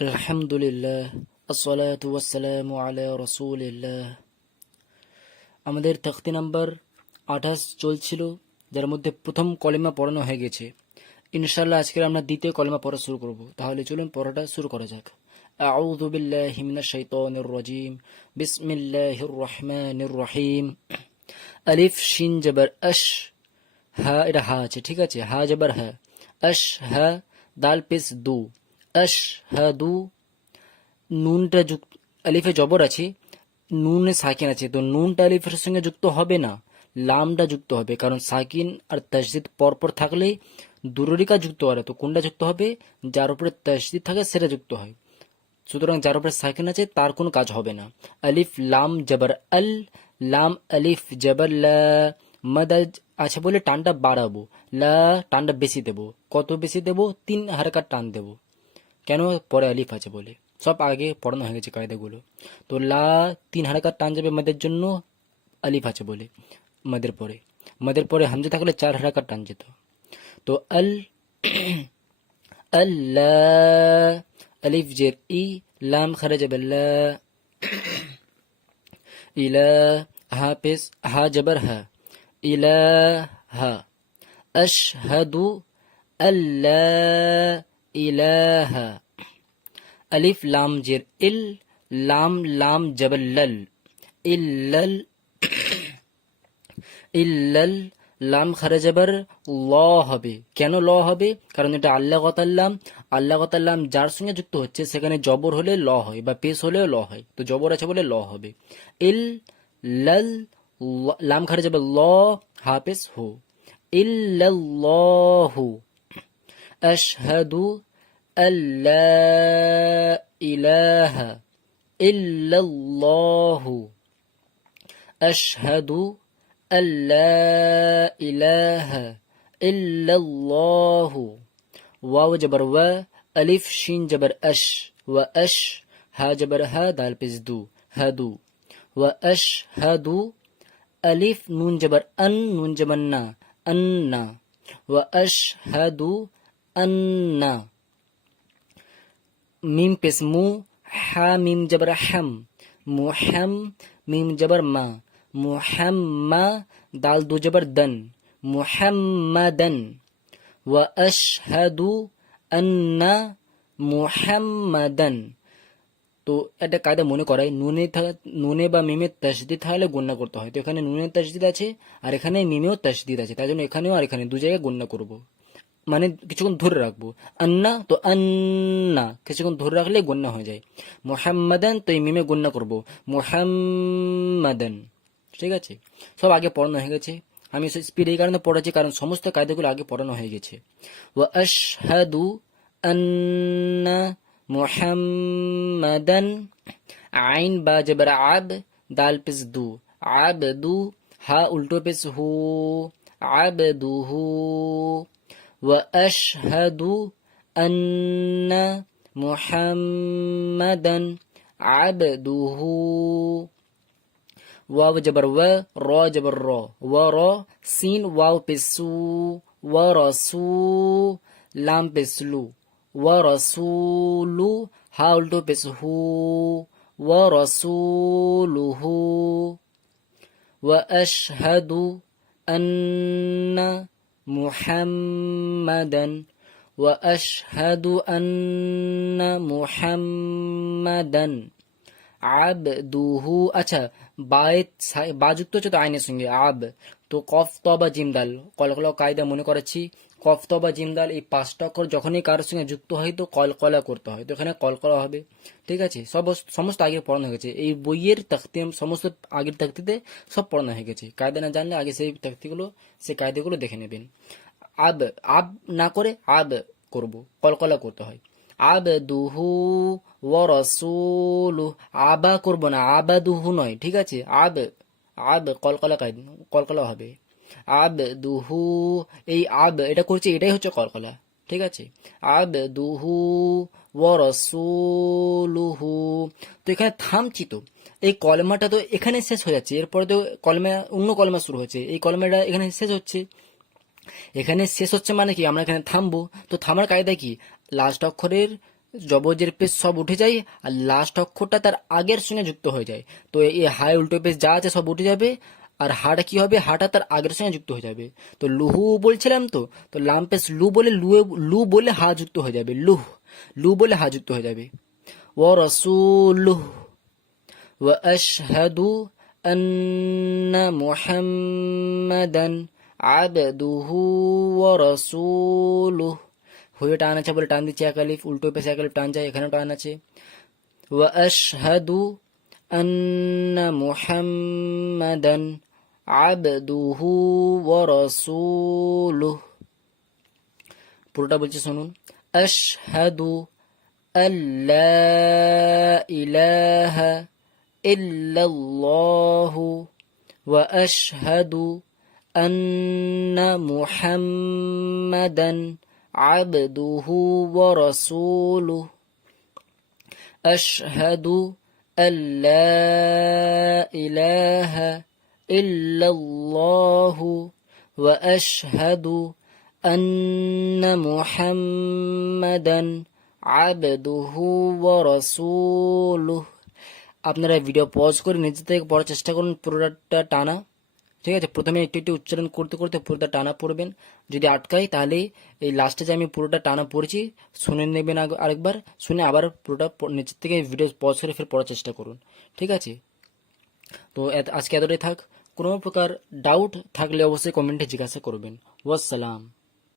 আলহামদুলিল্লাহ আসসালাতু ওয়াসসালামু আলা রাসূলিল্লাহ। আমাদের তখতি নাম্বার 28 চলছিল, যার মধ্যে প্রথম কলেমা পড়ানো হয়ে গেছে। ইনশাআল্লাহ আজকে আমরা দ্বিতীয় কলেমা পড়া শুরু করব। তাহলে চলুন পড়াটা শুরু করা যাক। আউযু বিল্লাহি মিনাশ শাইতানির রাজিম। বিসমিল্লাহির রহমানির রহিম। আলিফ শিন জবর আশ, হা এটা হা আছে, ঠিক আছে, হা জবর হা, আশ হা, দাল পেশ দু, আশ হা দু। নুনটা যুক্ত, আলিফে জবর আছে, নুনে সাকিন আছে, তো নুনটা আলিফের সঙ্গে যুক্ত হবে না, লামটা যুক্ত হবে, কারণ সাকিন আর তাসদিদ পরপর থাকলে দুরুরিকা যুক্ত হয়, তো কোনটা যুক্ত হবে? যার উপরে তাসদিদ থাকে সেটা যুক্ত হয়। সুতরাং যার উপরে সাকিন আছে তার কোনো কাজ হবে না। আলিফ লাম জবর আল, লাম আলিফ জবর লা, মাদ আছে বলে টানটা বাড়াবো, লা টানটা বেশি দেব। কত বেশি দেব? 3 হারকাত টান দেব। কেন? পরে আলিফ আছে বলে। সব আগে পড়ানো হয়ে গেছে কায়দাগুলো। তো লা 3 হারকাত টান যাবে মাদের জন্য, আলিফ আছে বলে। মাদের পরে হামজা থাকলে 4 হারকাত টান যেত। তো আল, আল্লাহ, আলিফ জের ই, লাম খারাজা বিল্লা, ইলা, হা পেশ হা জবর হা, ইলাহা, আশহাদু আল্লা ইলাহা। আলিফ লাম জের ইল, লাম লাম জবর লল, ইল্লাল, ইল্লাল, লাম খারা জবর ল হবে। কেন ল হবে? কারণ এটা আল্লাহ গতাল্লাম, আল্লাহ গতাল্লাম যার সঙ্গে যুক্ত হচ্ছে সেখানে জবর হলে ল হয়, বা পেশ হলেও ল হয়, তো জবর আছে বলে ল হবে। ইল লাল, লাম খারা জবর ল, হা পেশ হো, ইল্লাল্লাহু, আশহাদু আল্লা ইলাহা ইল্লাল্লাহু, আশহাদু আল্লা ইলাহা ইল্লাল্লাহু। ওয়াও জবর ওয়া, আলিফ শিন জবর আশ, ওয়া আশ, হা জবর হা, দাল পেশ দু, হাদু, ওয়া আশহাদু। আলিফ নুন জবর আন, নুন জবর না, আন্না, ওয়া আশহাদু আন্না। মিম পেশ মু, হা মিম জবর হাম, মুহাম, মিম জবর মা, মুহাম্মা, দাল দু জবর দন, মুহাম্মাদান, ওয়া আশহাদু আন্না মুহাম্মাদান। তো এটা কায়দা মনে করাই, নুনে বা মিমে তাসদিদ থাকলে গণ্য করতে হয়। তো এখানে নুনের তাসদিদ আছে আর এখানে মিমেও তাসদিদ আছে, তাই জন্য এখানেও আর এখানে দু জায়গায় গণ্য করব, মানে কিছুক্ষণ ধরে রাখবো। আন্না, তো আন্না কিছুক্ষণ ধরে রাখলে গণ্য হয়ে যায়। মুহাম্মাদান, তো এই মিমে গণ্য করব, মুহাম্মাদান। ঠিক আছে, সব আগে পড়ানো হয়ে গেছে। আমি স্পিড এই কারণে পড়াচ্ছি কারণ সমস্ত কায়দাগুলো আগে পড়ানো হয়ে গেছে। ওয়া আশহাদু আন্না মুহাম্মাদান, আইন বা জবর আব, দাল পেশ দু, আবদু, হা উল্টো পেশ হু, আবদুহু। وأشهد أن محمدا عبده। واو جبر و، را جبر را، ورا، سين واو بسو، ورسو، لام بسلو، ورسول، ها التو بسهو، ورسوله. وأشهد أن محمدا، وأشهد أن محمدا আবদুহু। আচ্ছা, বাযুক্ত হচ্ছে তো আইনের সঙ্গে আব, তো কফ ত বা জিমদাল, কলকলা কায়দা মনে করেছি। কফ ত বা জিমদাল এই 5টা অক্ষর যখনই কারোর সঙ্গে যুক্ত হয় তো কলকলা করতে হয়, তো এখানে কলকলা হবে। ঠিক আছে, সমস্ত আগে পড়ানো হয়ে গেছে, এই বইয়ের তখতি সমস্ত আগের তখতিতে সব পড়ানো হয়ে গেছে। কায়দা না জানলে আগে সেই তখতিগুলো, সেই কায়দাগুলো দেখে নেবেন। আব, আব না করে আব করব, কলকলা করতে হয়। আবদুহু ওয়া রাসূলু, আবা করব না, আবাদুহু নয়, ঠিক আছে। আব, আব কলকলা কলকলা হবে। আবদুহু, এই আব এটা করছে, এটাই হচ্ছে কলকলা, ঠিক আছে। আবদুহু ওয়া রাসূলুহু। তো এখানে থামছি, তো এই কলমাটা তো এখানে শেষ হয়ে যাচ্ছে, এরপরে তো কলমা, অন্য কলমা শুরু হচ্ছে, এই কলমাটা এখানে শেষ হচ্ছে। এখানে শেষ হচ্ছে মানে কি আমরা এখানে থামবো, তো থামার কায়দা কি? লাস্ট অক্ষরের জবজের পেশ সব উঠে যায় আর লাস্ট অক্ষরটা তার আগের সঙ্গে যুক্ত হয়ে যায়। তো এই হায় উল্টো পেশ যা আছে সব উঠে যাবে আর হাটা কি হবে, হাটা তার আগের সঙ্গে যুক্ত হয়ে যাবে। তো লুহু বলছিলাম তো, তো লাম পেশ লু বলে লু বলে হা যুক্ত হয়ে যাবে, লুহ, লু বলে হা যুক্ত হয়ে যাবে। ও রসুলুহ ওয়া আশহাদু আন্না মুহাম্মাদান আবদুহু ওয়া রাসূলুহু। হয়ে টান আছে বলে টান দিচ্ছি এক আলিফ, উল্টো পেশে এক আলিফ টান যায়, এখানেও টান আছে। ওয়া আশহাদু আন্না মুহাম্মাদান আবদুহু ওয়া রাসূলুহু। পুরোটা বলছি শুনুন। আশহাদু আল্লা ইলাহা ইল্লাল্লাহু ওয়া আশহাদু আন্না মুহাম্মাদান আবদুহু ওয়া রাসূলুহু। আশহাদু আল্লা ইলাহা ইল্লাল্লাহু ওয়া আশহাদু আন্না মুহাম্মাদান আবদুহু ওয়া রাসূলুহু। আপনারা ভিডিও পজ করে নিজে থেকে পড়ার চেষ্টা করুন পুরোটা টানা, ঠিক আছে? প্রথমে একটু একটু উচ্চারণ করতে করতে পুরোটা টানা পড়বেন। যদি আটকাই তাহলে এই লাস্টে যে আমি পুরোটা টানা পড়েছি শুনে নেবেন আরেকবার, শুনে আবার পুরোটা নিচের থেকে ভিডিও পজ করে ফের পড়ার চেষ্টা করুন, ঠিক আছে? তো আজকে এতটাই থাক। কোনো প্রকার ডাউট থাকলে অবশ্যই কমেন্টে জিজ্ঞাসা করবেন। ওয়াসসালাম।